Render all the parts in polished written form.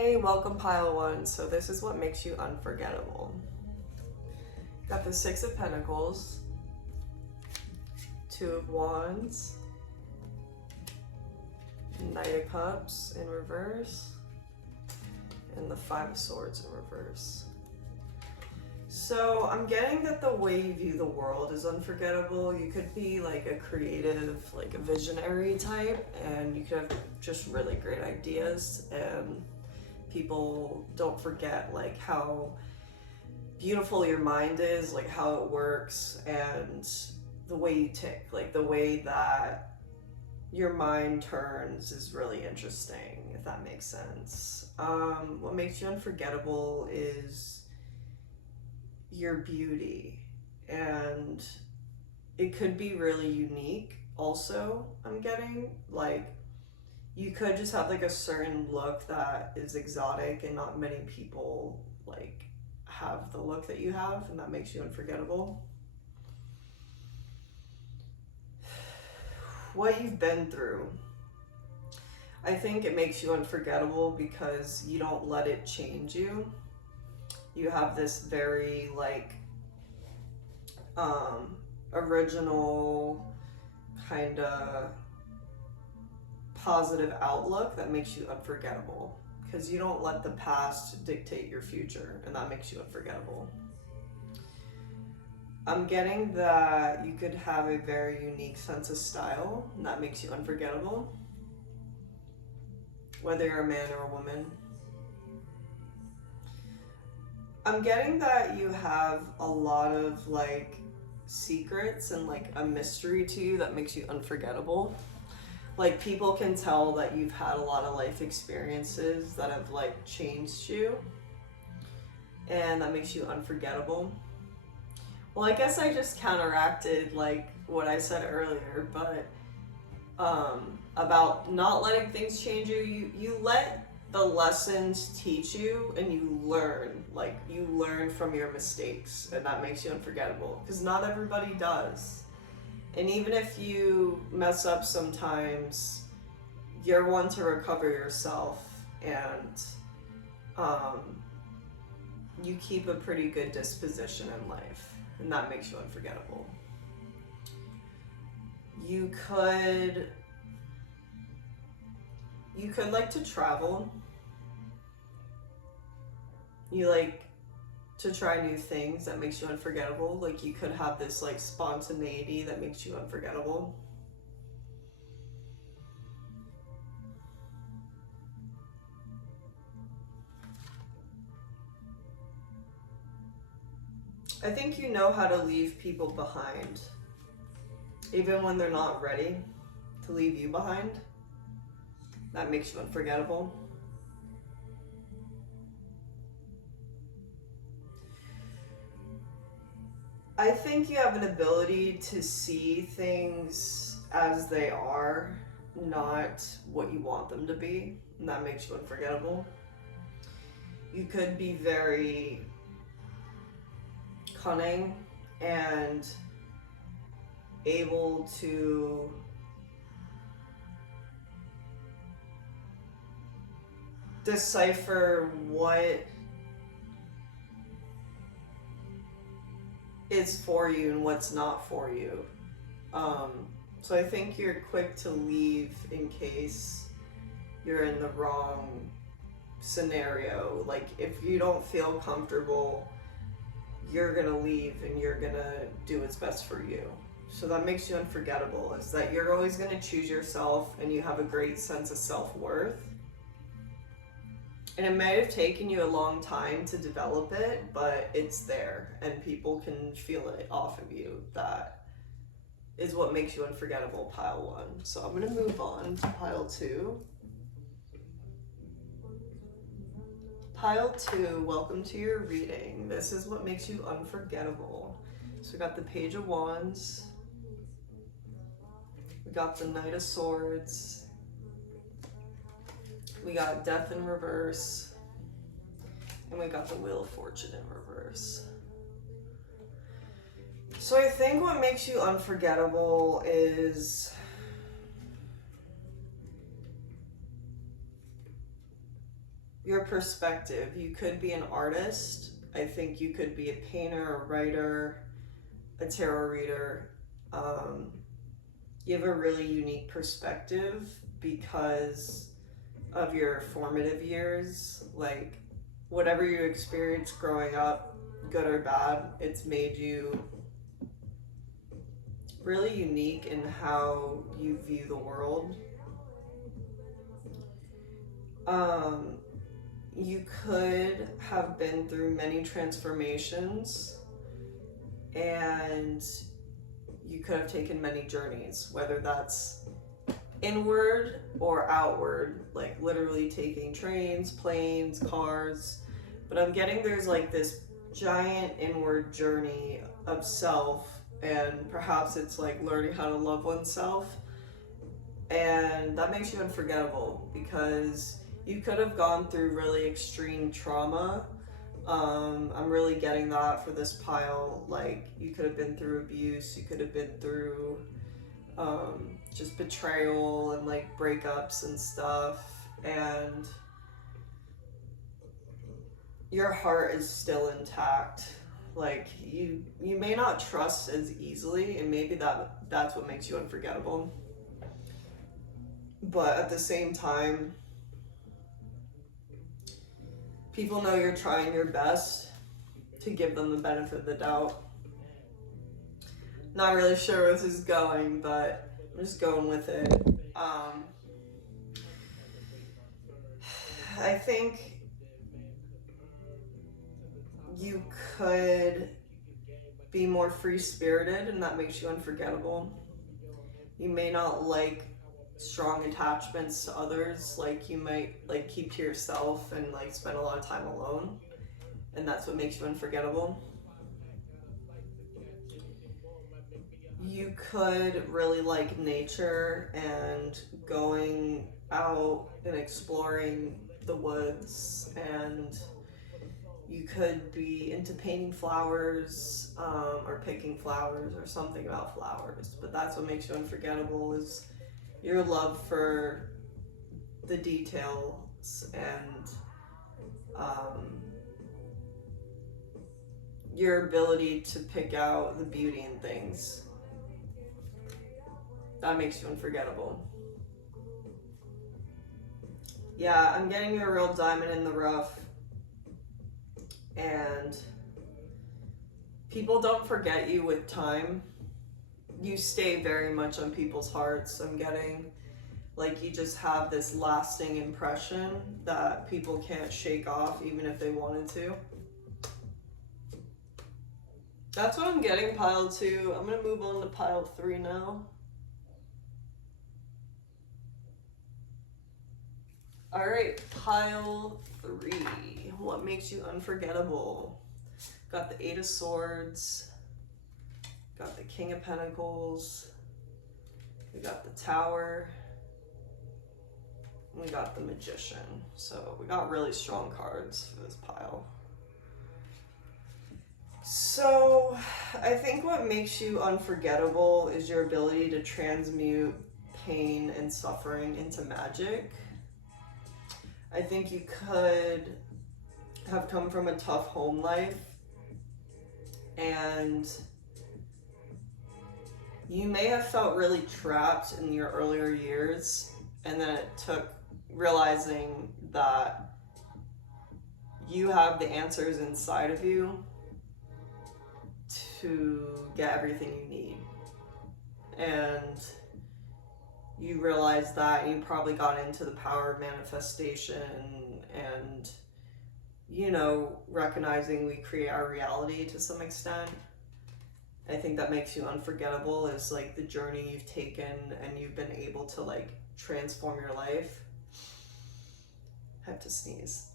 Hey, welcome pile one. So this is what makes you unforgettable. Got the Six of Pentacles, Two of Wands, Knight of Cups in reverse, and the Five of Swords in reverse. So I'm getting that the way you view the world is unforgettable. You could be like a creative, like a visionary type, and you could have just really great ideas, and people don't forget like how beautiful your mind is, like how it works, and the way you tick, like the way that your mind turns is really interesting, if that makes sense. What makes you unforgettable is your beauty, and it could be really unique also. I'm getting like you could just have like a certain look that is exotic and not many people like have the look that you have, and that makes you unforgettable. What you've been through, I think it makes you unforgettable because you don't let it change you. You have this very like original kind of positive outlook that makes you unforgettable, because you don't let the past dictate your future, and that makes you unforgettable. I'm getting that you could have a very unique sense of style, and that makes you unforgettable, whether you're a man or a woman. I'm getting that you have a lot of like secrets and like a mystery to you that makes you unforgettable. Like people can tell that you've had a lot of life experiences that have like changed you, and that makes you unforgettable. Well, I guess I just counteracted like what I said earlier, but about not letting things change you. You let the lessons teach you, and you learn. Like you learn from your mistakes, and that makes you unforgettable, because not everybody does. And even if you mess up sometimes, you're one to recover yourself, and you keep a pretty good disposition in life, and that makes you unforgettable. You could like to travel. You like to try new things, that makes you unforgettable. Like you could have this like spontaneity that makes you unforgettable. I think you know how to leave people behind, even when they're not ready to leave you behind. That makes you unforgettable. I think you have an ability to see things as they are, not what you want them to be, and that makes you unforgettable. You could be very cunning and able to decipher what is for you and what's not for you. So I think you're quick to leave in case you're in the wrong scenario. Like if you don't feel comfortable, you're gonna leave and you're gonna do what's best for you. So that makes you unforgettable, is that you're always gonna choose yourself, and you have a great sense of self-worth. And it might have taken you a long time to develop it, but it's there, and people can feel it off of you. That is what makes you unforgettable, pile one. So I'm gonna move on to pile two. Pile two, welcome to your reading. This is what makes you unforgettable. So we got the Page of Wands. We got the Knight of Swords. We got Death in reverse. And we got the Wheel of Fortune in reverse. So I think what makes you unforgettable is your perspective. You could be an artist. I think you could be a painter, a writer, a tarot reader. You have a really unique perspective because of your formative years. Like, whatever you experienced growing up, good or bad, it's made you really unique in how you view the world. You could have been through many transformations, and you could have taken many journeys, whether that's inward or outward, like literally taking trains, planes, cars. But I'm getting there's like this giant inward journey of self, and perhaps it's like learning how to love oneself. And that makes you unforgettable because you could have gone through really extreme trauma. I'm really getting that for this pile. Like, you could have been through abuse, you could have been through just betrayal and like breakups and stuff, and your heart is still intact. Like, you may not trust as easily, and maybe that's what makes you unforgettable. But at the same time, people know you're trying your best to give them the benefit of the doubt. Not really sure where this is going, but I'm just going with it. I think you could be more free-spirited, and that makes you unforgettable. You may not like strong attachments to others. Like, you might like keep to yourself and like spend a lot of time alone, and that's what makes you unforgettable. You could really like nature and going out and exploring the woods, and you could be into painting flowers, or picking flowers, or something about flowers. But that's what makes you unforgettable, is your love for the details and your ability to pick out the beauty in things. That makes you unforgettable. Yeah, I'm getting you a real diamond in the rough, and people don't forget you with time. You stay very much on people's hearts. I'm getting like you just have this lasting impression that people can't shake off even if they wanted to. That's what I'm getting, pile 2. I'm gonna move on to pile 3 now. All right, pile 3. What makes you unforgettable? Got the 8 of Swords, got the King of Pentacles, we got the Tower, and we got the Magician. So we got really strong cards for this pile. So I think what makes you unforgettable is your ability to transmute pain and suffering into magic. I think you could have come from a tough home life, and you may have felt really trapped in your earlier years, and then it took realizing that you have the answers inside of you to get everything you need. And you realize that, and you probably got into the power of manifestation and, you know, recognizing we create our reality to some extent. I think that makes you unforgettable, is like the journey you've taken and you've been able to like transform your life. I have to sneeze.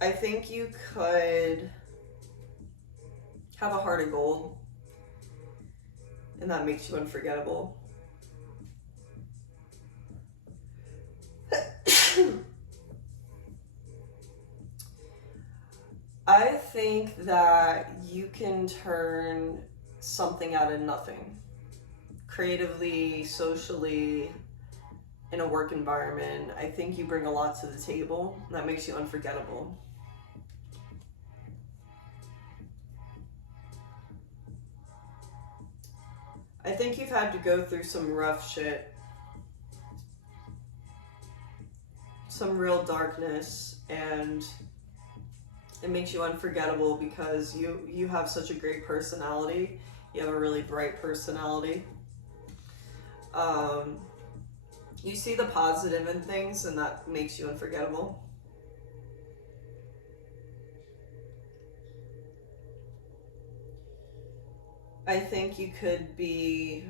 I think you could have a heart of gold, and that makes you unforgettable. I think that you can turn something out of nothing. Creatively, socially, in a work environment. I think you bring a lot to the table that makes you unforgettable. I think you've had to go through some rough shit, some real darkness, and it makes you unforgettable because you have such a great personality. You have a really bright personality. You see the positive in things, and that makes you unforgettable. I think you could be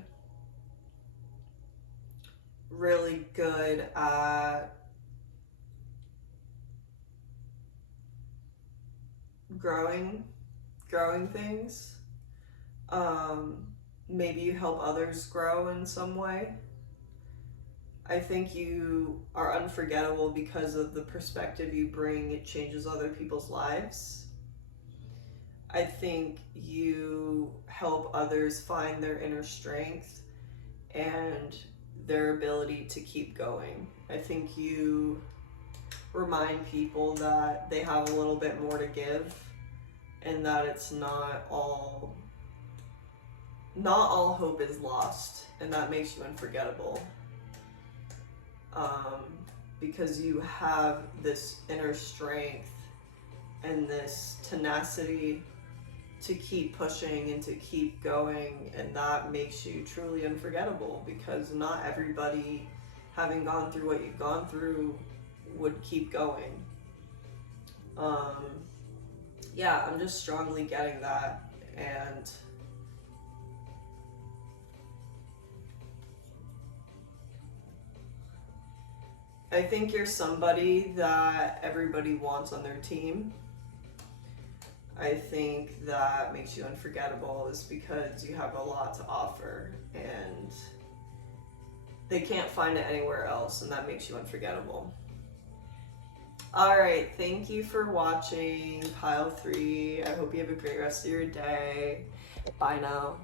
really good at growing things. Maybe you help others grow in some way. I think you are unforgettable because of the perspective you bring. It changes other people's lives. I think you help others find their inner strength and their ability to keep going. I think you remind people that they have a little bit more to give and that it's not all hope is lost, and that makes you unforgettable. Because you have this inner strength and this tenacity to keep pushing and to keep going, and that makes you truly unforgettable, because not everybody, having gone through what you've gone through, would keep going. Yeah, I'm just strongly getting that, and I think you're somebody that everybody wants on their team. I think that makes you unforgettable is because you have a lot to offer and they can't find it anywhere else, and that makes you unforgettable. All right, thank you for watching Pile 3. I hope you have a great rest of your day. Bye now.